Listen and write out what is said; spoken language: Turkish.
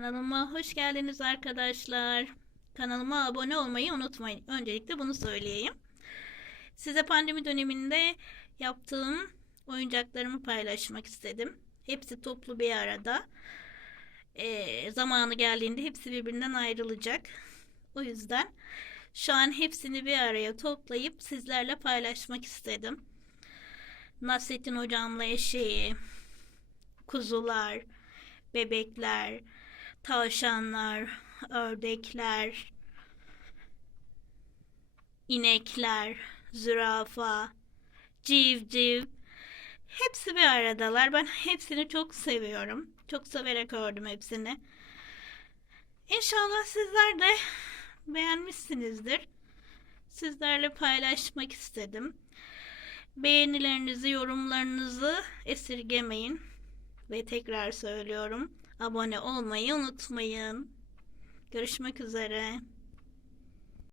Kanalıma hoş geldiniz arkadaşlar. Kanalıma abone olmayı unutmayın. Öncelikle bunu söyleyeyim. Size pandemi döneminde yaptığım oyuncaklarımı paylaşmak istedim. Hepsi toplu bir arada. Ee, zamanı geldiğinde hepsi birbirinden ayrılacak. O yüzden şu an hepsini bir araya toplayıp sizlerle paylaşmak istedim. Nasrettin hocamla eşeği, kuzular, bebekler, tavşanlar, ördekler, inekler, zürafa, civciv. Hepsi bir aradalar. Ben hepsini çok seviyorum. Çok severek ördüm hepsini. İnşallah sizler de beğenmişsinizdir. Sizlerle paylaşmak istedim. Beğenilerinizi, yorumlarınızı esirgemeyin. Ve tekrar söylüyorum. Abone olmayı unutmayın. Görüşmek üzere.